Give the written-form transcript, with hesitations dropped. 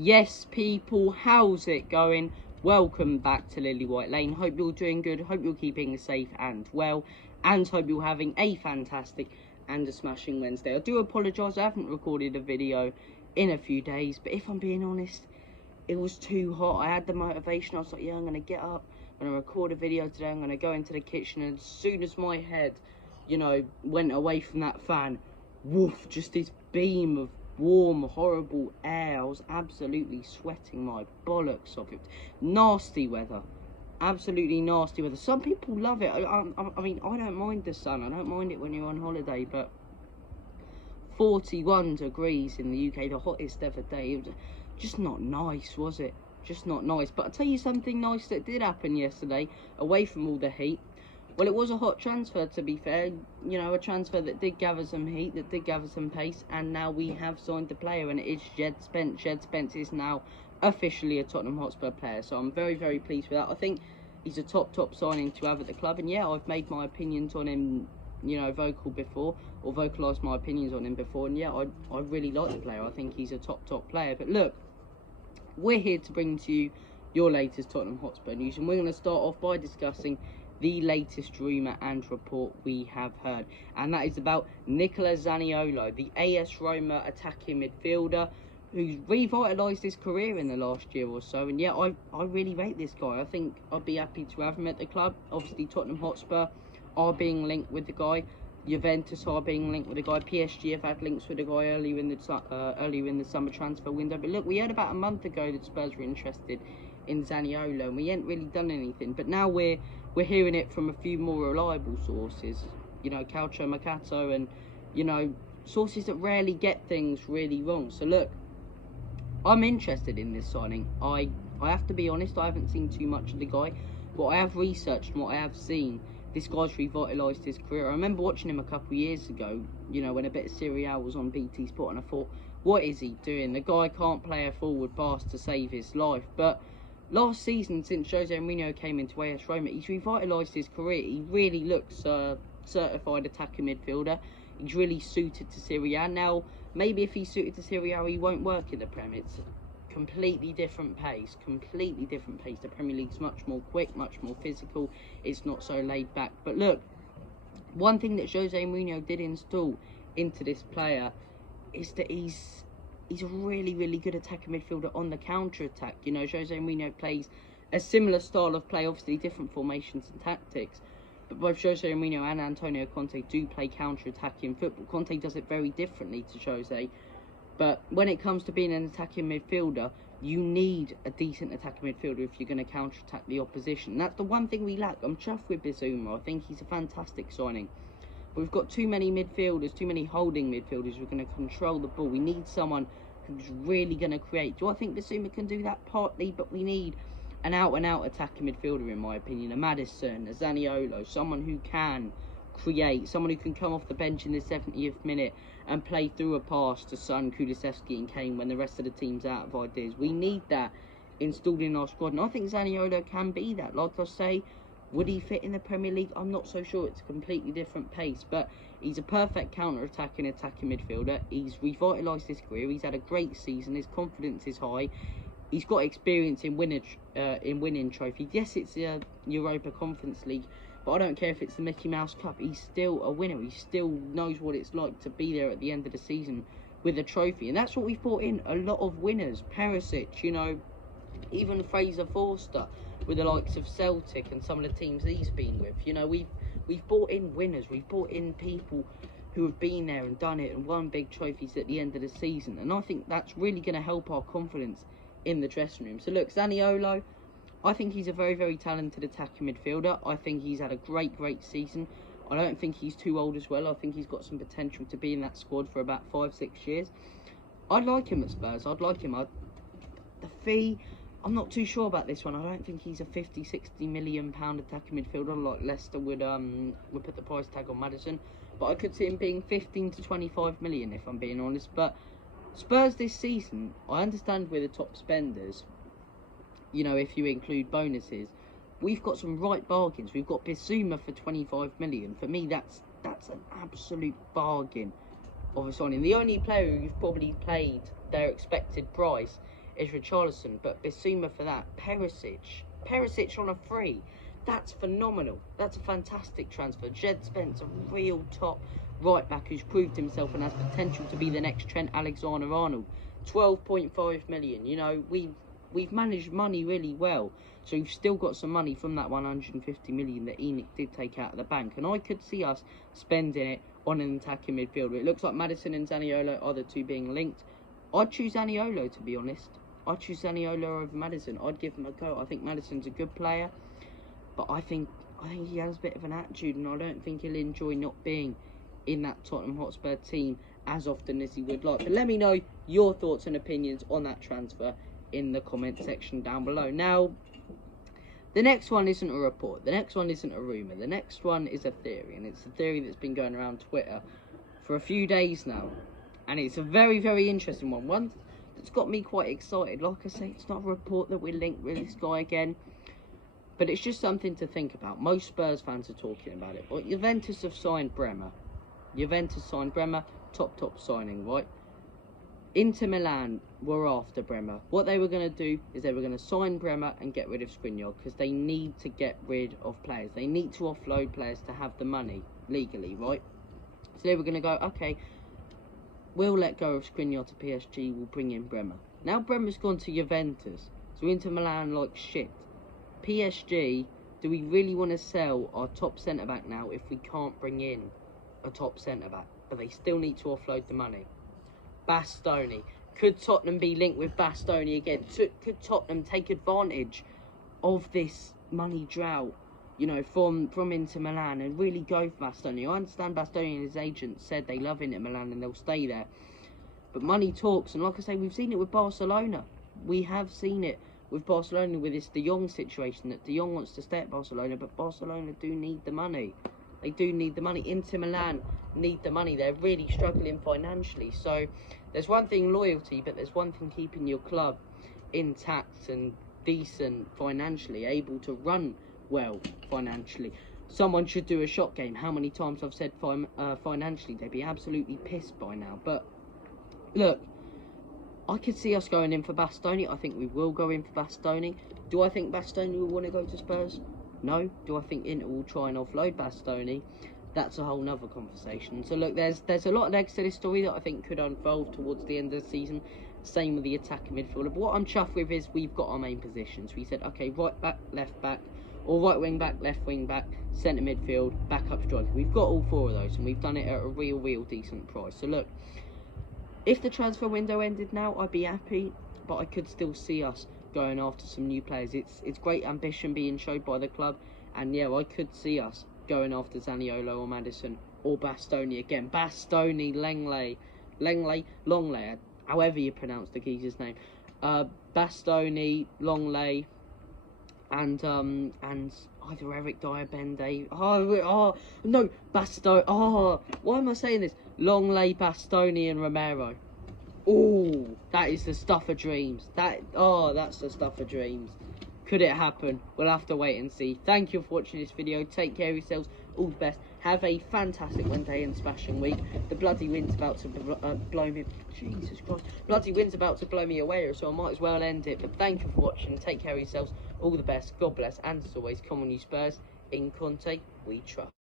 Yes, people, how's it going? Welcome back to Lily White Lane. Hope you're doing good, hope you're keeping safe and well, and hope you're having a fantastic and a smashing Wednesday. I do apologise, I haven't recorded a video in a few days, but if I'm being honest, it was too hot. I had the motivation, I was like, yeah, I'm going to get up, I'm going to record a video today, I'm going to go into the kitchen, and as soon as my head, went away from that fan, woof, just this beam of warm, horrible air. I was absolutely sweating my bollocks off. It. Nasty weather. Absolutely nasty weather. Some people love it. I mean, I don't mind the sun. I don't mind it when you're on holiday, but 41 degrees in the UK, the hottest ever day. It was just not nice, was it? Just not nice. But I'll tell you something nice that did happen yesterday, away from all the heat. Well, it was a hot transfer, to be fair. A transfer that did gather some heat, that did gather some pace, and now we have signed the player, and it is Spence. Spence is now officially a Tottenham Hotspur player, so I'm very, very pleased with that. I think he's a top signing to have at the club, and yeah, I've made my opinions on him, vocal before, or vocalised my opinions on him before, and yeah, I really like the player. I think he's a top player. But look, we're here to bring to you your latest Tottenham Hotspur news, and we're going to start off by discussing the latest rumour and report we have heard, and that is about Nicolo Zaniolo, the AS Roma attacking midfielder who's revitalised his career in the last year or so. And yeah, I really rate this guy. I think I'd be happy to have him at the club. Obviously, Tottenham Hotspur are being linked with the guy. Juventus are being linked with the guy. PSG have had links with the guy earlier in the summer transfer window. But look, we heard about a month ago that Spurs were interested in Zaniolo, and we ain't really done anything. But now we're hearing it from a few more reliable sources, Calcio Mercato, and sources that rarely get things really wrong. So look, I'm interested in this signing. I have to be honest, I haven't seen too much of the guy, but I have researched and what I have seen. This guy's revitalised his career. I remember watching him a couple of years ago, when a bit of Serie A was on BT Sport, and I thought, what is he doing? The guy can't play a forward pass to save his life. But last season, since Jose Mourinho came into AS Roma, he's revitalised his career. He really looks certified attacking midfielder. He's really suited to Serie A. Now, maybe if he's suited to Serie A, he won't work in the Prem. It's completely different pace. The Premier League's much more quick, much more physical. It's not so laid back. But look, one thing that Jose Mourinho did install into this player is that he's a really, really good attacking midfielder on the counter-attack. Jose Mourinho plays a similar style of play, obviously different formations and tactics. But both Jose Mourinho and Antonio Conte do play counter-attacking football. Conte does it very differently to Jose. But when it comes to being an attacking midfielder, you need a decent attacking midfielder if you're going to counter-attack the opposition. And that's the one thing we lack. I'm chuffed with Bissouma. I think he's a fantastic signing. But we've got too many midfielders, too many holding midfielders who are going to control the ball. We need someone who's really going to create. Do I think Bissouma can do that? Partly, but we need an out-and-out attacking midfielder, in my opinion. A Maddison, a Zaniolo, someone who can create, someone who can come off the bench in the 70th minute and play through a pass to Son, Kulusevski and Kane when the rest of the team's out of ideas. We need that installed in our squad, and I think Zaniolo can be that. Like I say, would he fit in the Premier League? I'm not so sure. It's a completely different pace, but he's a perfect counter-attacking midfielder. He's revitalised his career. He's had a great season. His confidence is high. He's got experience in winning trophies. Yes, it's a Europa Conference League, but I don't care if it's the Mickey Mouse Cup. He's still a winner. He still knows what it's like to be there at the end of the season with a trophy. And that's what we've brought in, a lot of winners. Perisic, even Fraser Forster with the likes of Celtic and some of the teams he's been with. We've brought in winners. We've brought in people who have been there and done it and won big trophies at the end of the season. And I think that's really going to help our confidence in the dressing room. So look, Zaniolo, I think he's a very, very talented attacking midfielder. I think he's had a great season. I don't think he's too old as well. I think he's got some potential to be in that squad for about 5-6 years. I'd like him at Spurs. I'd like him. The fee, I'm not too sure about this one. I don't think he's a 50-60 million pound attacking midfielder like Leicester would put the price tag on Maddison. But I could see him being 15 to 25 million if I'm being honest. But Spurs this season, I understand we're the top spenders, if you include bonuses. We've got some right bargains. We've got Bissouma for 25 million. For me, that's an absolute bargain of a signing. The only player who've probably paid their expected price is Richarlison, but Bissouma for that. Perisic on a free. That's phenomenal. That's a fantastic transfer. Spence, a real top right back who's proved himself and has potential to be the next Trent Alexander-Arnold. 12.5 million. You know, we've managed money really well. So we've still got some money from that 150 million that Enoch did take out of the bank. And I could see us spending it on an attacking midfielder. It looks like Maddison and Zaniolo are the two being linked. I'd choose Zaniolo, to be honest. I'd choose Zaniolo over Maddison. I'd give him a go. I think Maddison's a good player. But I think he has a bit of an attitude. And I don't think he'll enjoy not being in that Tottenham Hotspur team as often as he would like. But let me know your thoughts and opinions on that transfer in the comment section down below. Now, the next one isn't a report. The next one isn't a rumour. The next one is a theory. And it's a theory that's been going around Twitter for a few days now. And it's a very, very interesting one. One that's got me quite excited. Like I say, it's not a report that we're linked with this guy again. But it's just something to think about. Most Spurs fans are talking about it. But Juventus have signed Bremer. Juventus signed Bremer. Top signing, right? Inter Milan were after Bremer. What they were going to do is they were going to sign Bremer and get rid of Skriniar, because they need to get rid of players. They need to offload players to have the money legally, right? So they were going to go, okay, we'll let go of Skriniar to PSG, we'll bring in Bremer. Now Bremer's gone to Juventus, so Inter Milan like shit. PSG, do we really want to sell our top centre-back now if we can't bring in a top centre-back? But they still need to offload the money. Bastoni. Could Tottenham be linked with Bastoni again? Could Tottenham take advantage of this money drought, you know, from Inter Milan and really go for Bastoni? I understand Bastoni and his agent said they love Inter Milan and they'll stay there. But money talks, and like I say, we've seen it with Barcelona. We have seen it with Barcelona with this De Jong situation, that De Jong wants to stay at Barcelona, but Barcelona do need the money. They do need the money. Inter Milan need the money. They're really struggling financially. So there's one thing loyalty, but there's one thing keeping your club intact and decent financially, able to run well financially. Someone should do a shot game. How many times I've said financially, they'd be absolutely pissed by now. But look, I could see us going in for Bastoni. I think we will go in for Bastoni. Do I think Bastoni will want to go to Spurs? No. Do I think Inter will try and offload Bastoni? That's a whole nother conversation. So look, there's a lot of legs to this story that I think could unfold towards the end of the season. Same with the attacking midfielder. But what I'm chuffed with is we've got our main positions. We said, okay, right back, left back, or right wing back, left wing back, centre midfield, backup striker. We've got all four of those, and we've done it at a real decent price. So look, if the transfer window ended now, I'd be happy, but I could still see us going after some new players. It's great ambition being showed by the club, and yeah, I could see us going after Zaniolo or Maddison or Bastoni again. Bastoni, Longley, however you pronounce the geezer's name. Bastoni, Longley, and either Eric Diabende. Why am I saying this? Longley, Bastoni, and Romero. Oh, that is the stuff of dreams. That's the stuff of dreams. Could it happen? We'll have to wait and see. Thank you for watching this video. Take care of yourselves. All the best. Have a fantastic Wednesday and smashing week. The bloody wind's about to blow me. Jesus Christ. Bloody wind's about to blow me away, so I might as well end it. But thank you for watching. Take care of yourselves. All the best. God bless. And as always, come on you Spurs. In Conte, we trust.